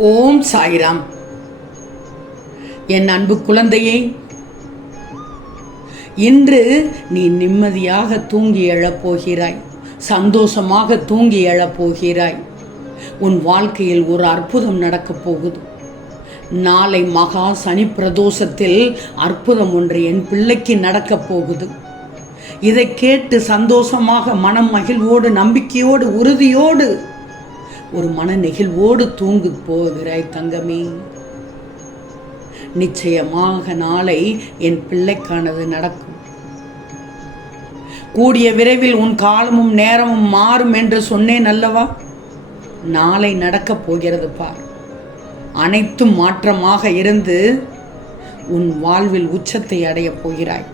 ஓம் சாய்ராம். என் அன்பு குழந்தையே, இன்று நீ நிம்மதியாக தூங்கி எழப்போகிறாய், சந்தோஷமாக தூங்கி எழப்போகிறாய். உன் வாழ்க்கையில் ஒரு அற்புதம் நடக்கப் போகுது. நாளை மகா சனி பிரதோஷத்தில் அற்புதம் ஒன்று என் பிள்ளைக்கு நடக்கப் போகுது. இதை கேட்டு சந்தோஷமாக மனம் மகிழ்வோடு, நம்பிக்கையோடு, உறுதியோடு, ஒரு மன நெகிழ்வோடு தூங்கு போகிறாய் தங்கமே. நிச்சயமாக நாளை என் பிள்ளைக்கானது நடக்கும். கூடிய விரைவில் உன் காலமும் நேரமும் மாறும் என்று சொன்னேன் அல்லவா? நாளை நடக்கப் போகிறது பார். அனைத்தும் மாற்றமாக இருந்து உன் வாழ்வில் உச்சத்தை அடையப் போகிறாய்.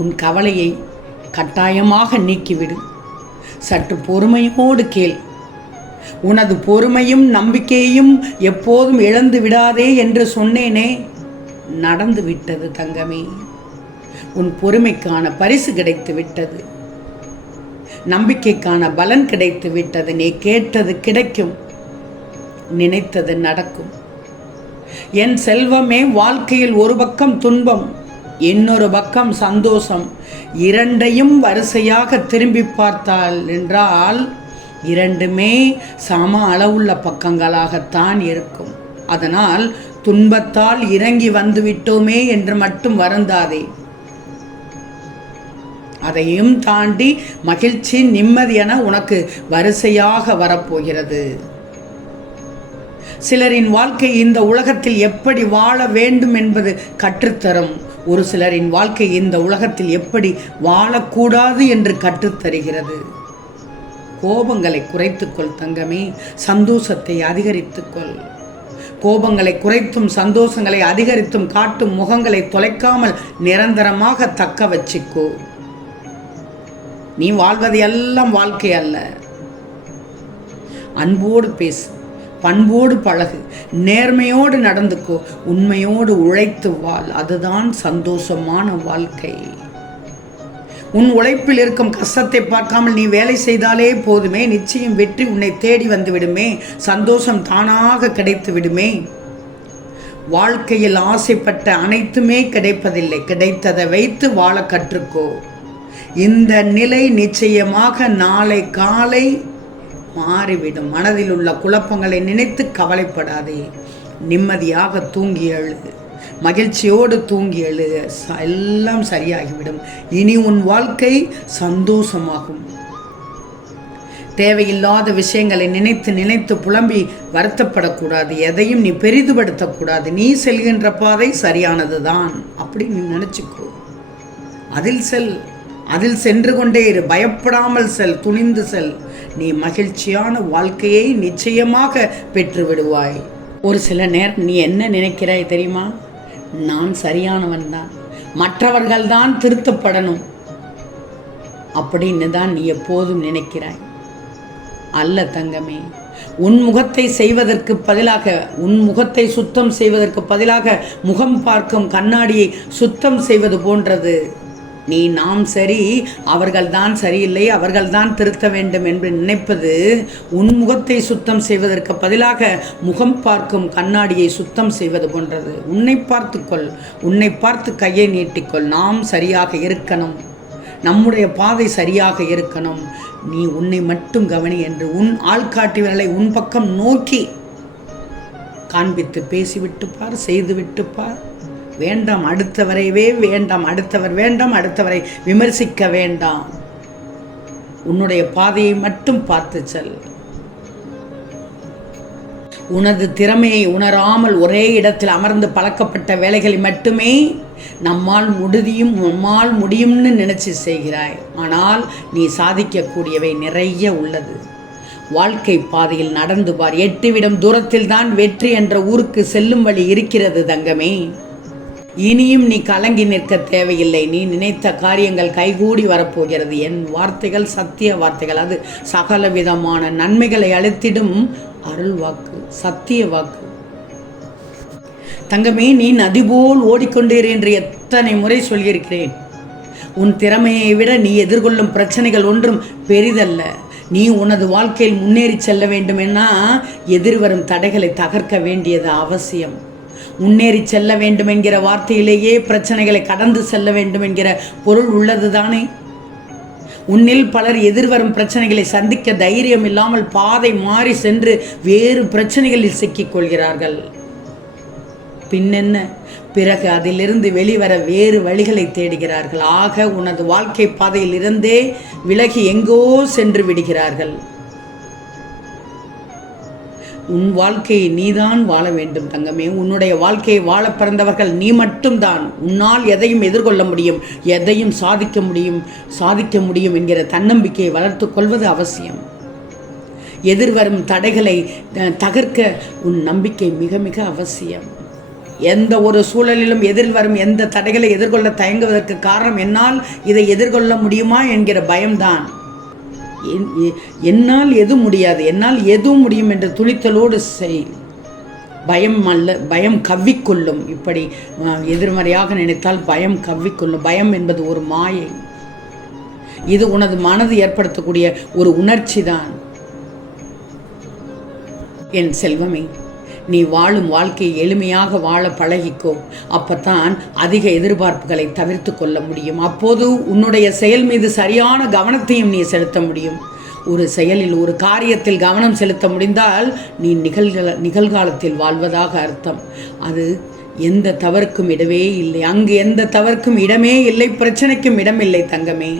உன் கவலையை கட்டாயமாக நீக்கிவிடு. சற்று பொறுமையோடு கேள். உனது பொறுமையும் நம்பிக்கையையும் எப்போதும் இழந்து விடாதே என்று சொன்னேனே, நடந்து விட்டது தங்கமே. உன் பொறுமைக்கான பரிசு கிடைத்து விட்டது. நம்பிக்கைக்கான பலன் கிடைத்து விட்டது. நீ கேட்டது கிடைக்கும், நினைத்தது நடக்கும். என் செல்வமே, வாழ்க்கையில் ஒரு பக்கம் துன்பம், இன்னொரு பக்கம் சந்தோஷம். இரண்டையும் வரிசையாக திரும்பி பார்த்தால் என்றால் இரண்டுமே சம அளவுள்ள பக்கங்களாகத்தான் இருக்கும். அதனால் துன்பத்தால் இறங்கி வந்துவிட்டோமே என்று மட்டும் வருந்தாதே. அதையும் தாண்டி மகிழ்ச்சி, நிம்மதி என உனக்கு வரிசையாக வரப்போகிறது. சிலரின் வாழ்க்கை இந்த உலகத்தில் எப்படி வாழ வேண்டும் என்பது கற்றுத்தரும். ஒரு சிலரின் வாழ்க்கை இந்த உலகத்தில் எப்படி வாழக்கூடாது என்று கற்றுத்தருகிறது. கோபங்களை குறைத்துக்கொள் தங்கமே, சந்தோஷத்தை அதிகரித்துக்கொள். கோபங்களை குறைத்தும் சந்தோஷங்களை அதிகரித்தும் காட்டும் முகங்களை தொலைக்காமல் நிரந்தரமாக தக்க வச்சுக்கோ. நீ வாழ்வது எல்லாம் வாழ்க்கை அல்ல. அன்போடு பேசு, பண்போடு பழகு, நேர்மையோடு நடந்துக்கோ, உண்மையோடு உழைத்து வாழ். அதுதான் சந்தோஷமான வாழ்க்கை. உன் உழைப்பில் இருக்கும் கஷ்டத்தை பார்க்காமல் நீ வேலை செய்தாலே போதுமே, நிச்சயம் வெற்றி உன்னை தேடி வந்து விடுமே, சந்தோஷம் தானாக கிடைத்து விடுமே. வாழ்க்கையில் ஆசைப்பட்ட அனைத்துமே கிடைப்பதில்லை. கிடைத்ததை வைத்து வாழ கற்றுக்கோ. இந்த நிலை நிச்சயமாக நாளை காலை மாறிவிடும். மனதில் உள்ள குழப்பங்களை நினைத்து கவலைப்படாதே. நிம்மதியாக தூங்கி எழு, மகிழ்ச்சியோடு தூங்கி எழு. எல்லாம் சரியாகிவிடும். இனி உன் வாழ்க்கை சந்தோஷமாகும். தேவையில்லாத விஷயங்களை நினைத்து நினைத்து புலம்பி வருத்தப்படக்கூடாது. எதையும் நீ பெரிதுபடுத்தக்கூடாது. நீ செல்கின்ற பாதை சரியானது தான் அப்படி நீ நினச்சிக்கோ. அதில் செல், அதில் சென்று கொண்டே இரு. பயப்படாமல் செல், துணிந்து செல். நீ மகிழ்ச்சியான வாழ்க்கையை நிச்சயமாக பெற்று விடுவாய். ஒரு சில நேரம் நீ என்ன நினைக்கிறாய் தெரியுமா? நான் சரியானவன் தான், மற்றவர்கள் தான் திருத்தப்படணும் அப்படின்னு தான் நீ எப்போதும் நினைக்கிறாய். அல்ல தங்கமே. உன் முகத்தை செய்வதற்கு பதிலாக, உன் முகத்தை சுத்தம் செய்வதற்கு பதிலாக முகம் பார்க்கும் கண்ணாடியை சுத்தம் செய்வது போன்றது. நீ நாம் சரி, அவர்கள்தான் சரியில்லை, அவர்கள்தான் திருத்த வேண்டும் என்று நினைப்பது உன் முகத்தை சுத்தம் செய்வதற்கு பதிலாக முகம் பார்க்கும் கண்ணாடியை சுத்தம் செய்வது போன்றது. உன்னை பார்த்துக்கொள், உன்னை பார்த்து கையை நீட்டிக்கொள். நாம் சரியாக இருக்கணும், நம்முடைய பாதை சரியாக இருக்கணும். நீ உன்னை மட்டும் கவனி என்று உன் ஆள்காட்டியவர்களை உன் பக்கம் நோக்கி காண்பித்து பேசிவிட்டு பார், செய்துவிட்டு பார். வேண்டாம் அடுத்தவரைவே வேண்டாம், அடுத்தவர் வேண்டாம், அடுத்தவரை விமர்சிக்க வேண்டாம். உன்னுடைய பாதையை மட்டும் பார்த்து செல். உனது திறமையை உணராமல் ஒரே இடத்தில் அமர்ந்து பழக்கப்பட்ட வேலைகளை மட்டுமே நம்மால் முடியும்னு நினைச்சு செய்கிறாய். ஆனால் நீ சாதிக்கக்கூடியவை நிறைய உள்ளது. வாழ்க்கை பாதையில் நடந்து பார். 8 விடம் தூரத்தில் தான் வெற்றி என்ற ஊருக்கு செல்லும் வழி இருக்கிறது தங்கமே. இனியும் நீ கலங்கி நிற்க தேவையில்லை. நீ நினைத்த காரியங்கள் கைகூடி வரப்போகிறது. என் வார்த்தைகள் சத்திய வார்த்தைகள். அது சகல விதமான நன்மைகளை அளித்திடும் அருள் வாக்கு, சத்திய வாக்கு. தங்கமே, நீ நதி போல் ஓடிக்கொண்டீர் என்று எத்தனை முறை சொல்லியிருக்கிறேன். உன் திறமையை விட நீ எதிர்கொள்ளும் பிரச்சனைகள் ஒன்றும் பெரிதல்ல. நீ உனது வாழ்க்கையில் முன்னேறி செல்ல வேண்டுமென்னா எதிர்வரும் தடைகளை தகர்க்க வேண்டியது அவசியம். முன்னேறி செல்ல வேண்டும் என்கிற வார்த்தையிலேயே பிரச்சனைகளை கடந்து செல்ல வேண்டும் என்கிற பொருள் உள்ளது தானே. உன்னில் பலர் எதிர்வரும் பிரச்சனைகளை சந்திக்க தைரியம் இல்லாமல் பாதை மாறி சென்று வேறு பிரச்சனைகளில் சிக்கிக் கொள்கிறார்கள். பின்னென்ன, பிறகு அதிலிருந்து வெளிவர வேறு வழிகளை தேடுகிறார்கள். ஆக உனது வாழ்க்கை பாதையில் இருந்தே விலகி எங்கோ சென்று விடுகிறார்கள். உன் வாழ்க்கையை நீதான் வாழ வேண்டும் தங்கமே. உன்னுடைய வாழ்க்கையை வாழ பிறந்தவர்கள் நீ மட்டும்தான். உன்னால் எதையும் எதிர்கொள்ள முடியும், எதையும் சாதிக்க முடியும் என்கிற தன்னம்பிக்கையை வளர்த்து கொள்வது அவசியம். எதிர்வரும் தடைகளை தகர்க்க உன் நம்பிக்கை மிக மிக அவசியம். எந்த ஒரு சூழலிலும் எதிர்வரும் எந்த தடைகளை எதிர்கொள்ள தயங்குவதற்கு காரணம் என்னால் இதை எதிர்கொள்ள முடியுமா என்கிற பயம்தான். என்னால் எது முடியாது, என்னால் எதுவும் முடியும் என்ற துணித்தலோடு செய். பயம் அல்ல, பயம் கவ்விக்கொள்ளும். இப்படி எதிர்மறையாக நினைத்தால் பயம் கவ்விக்கொள்ளும். பயம் என்பது ஒரு மாயை. இது உனது மனது ஏற்படுத்தக்கூடிய ஒரு உணர்ச்சி தான். என் செல்வமே, நீ வாழும் வாழ்க்கையை எளிமையாக வாழ பழகிக்கோ. அப்பத்தான் அதிக எதிர்பார்ப்புகளை தவிர்த்து கொள்ள முடியும். அப்போது உன்னுடைய செயல் மீது சரியான கவனத்தையும் நீ செலுத்த முடியும். ஒரு செயலில், ஒரு காரியத்தில் கவனம் செலுத்த முடிந்தால் நீ நிகழ்காலத்தில் வாழ்வதாக அர்த்தம். அது எந்த தவறுக்கும் இடமே இல்லை. அங்கு எந்த தவறுக்கும் இடமே இல்லை, பிரச்சனைக்கும் இடமில்லை தங்கமே.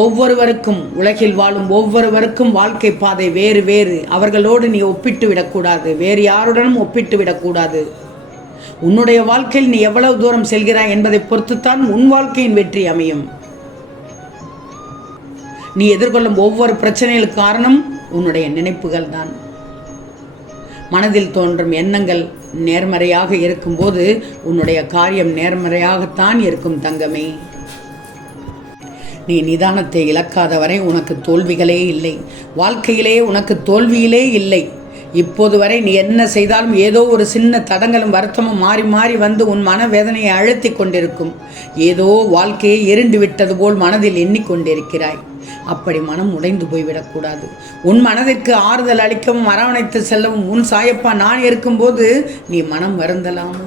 ஒவ்வொருவருக்கும், உலகில் வாழும் ஒவ்வொருவருக்கும் வாழ்க்கை பாதை வேறு வேறு. அவர்களோடு நீ ஒப்பிட்டு விடக்கூடாது, வேறு யாருடனும் ஒப்பிட்டு விடக்கூடாது. உன்னுடைய வாழ்க்கையில் நீ எவ்வளவு தூரம் செல்கிறாய் என்பதை பொறுத்துத்தான் உன் வாழ்க்கையின் வெற்றி அமையும். நீ எதிர்கொள்ளும் ஒவ்வொரு பிரச்சனைகளுக்கு காரணம் உன்னுடைய நினைப்புகள் தான். மனதில் தோன்றும் எண்ணங்கள் நேர்மறையாக இருக்கும்போது உன்னுடைய காரியம் நேர்மறையாகத்தான் இருக்கும் தங்கமே. நீ நிதானத்தை இழக்காத வரை உனக்கு தோல்விகளே இல்லை. வாழ்க்கையிலே உனக்கு தோல்வியிலே இல்லை. இப்போது வரை நீ என்ன செய்தாலும் ஏதோ ஒரு சின்ன தடங்களும் வருத்தமும் மாறி மாறி வந்து உன் மனவேதனையை அழுத்தி கொண்டிருக்கும். ஏதோ வாழ்க்கையை எரிண்டு விட்டது போல் மனதில் எண்ணிக்கொண்டிருக்கிறாய். அப்படி மனம் உடைந்து போய்விடக்கூடாது. உன் மனதிற்கு ஆறுதல் அளிக்கவும் அரவணைத்து செல்லவும் உன் சாயப்பா நான் இருக்கும்போது நீ மனம் வருந்தலாமா?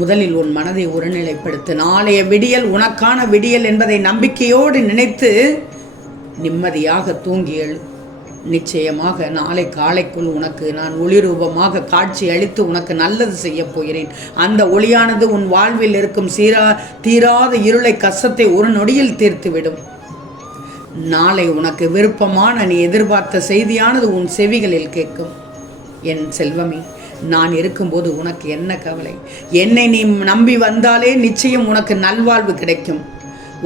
முதலில் உன் மனதை ஒருநிலைப்படுத்து. நாளைய விடியல் உனக்கான விடியல் என்பதை நம்பிக்கையோடு நினைத்து நிம்மதியாக தூங்கி எழு. நிச்சயமாக நாளை காலைக்குள் உனக்கு நான் ஒளி ரூபமாக காட்சி அளித்து உனக்கு நல்லது செய்ய போகிறேன். அந்த ஒளியானது உன் வாழ்வில் இருக்கும் தீராத இருளை, கஷ்டத்தை ஒரு நொடியில் தீர்த்துவிடும். நாளை உனக்கு விருப்பமான நீ எதிர்பார்த்த செய்தியானது உன் செவிகளில் கேட்கும். என் செல்வமே, நான் இருக்கும்போது உனக்கு என்ன கவலை? என்னை நீ நம்பி வந்தாலே நிச்சயம் உனக்கு நல்வாழ்வு கிடைக்கும்.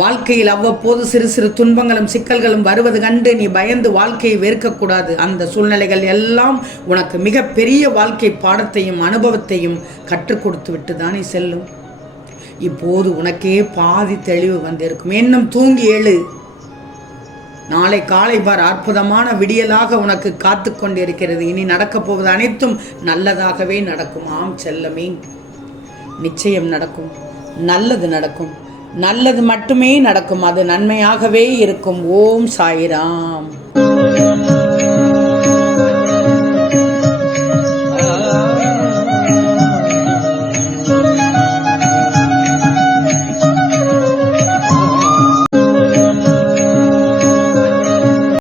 வாழ்க்கையில் அவ்வப்போது சிறு சிறு துன்பங்களும் சிக்கல்களும் வருவது கண்டு நீ பயந்து வாழ்க்கையை வெறுக்கக்கூடாது. அந்த சூழ்நிலைகள் எல்லாம் உனக்கு மிகப்பெரிய வாழ்க்கை பாடத்தையும் அனுபவத்தையும் கற்றுக் கொடுத்து விட்டு தானே செல்லும். இப்போது உனக்கே பாதி தெளிவு வந்திருக்கும். இன்னும் தூங்கி எழு. நாளை காலை பார், அற்புதமான விடியலாக உனக்கு காத்து கொண்டிருக்கிறது. இனி நடக்கப் போவது அனைத்தும் நல்லதாகவே நடக்கும். ஆம் செல்லமே, நிச்சயம் நடக்கும். நல்லது நடக்கும். நல்லது மட்டுமே நடக்கும். அது நன்மையாகவே இருக்கும். ஓம் சாய்ராம்.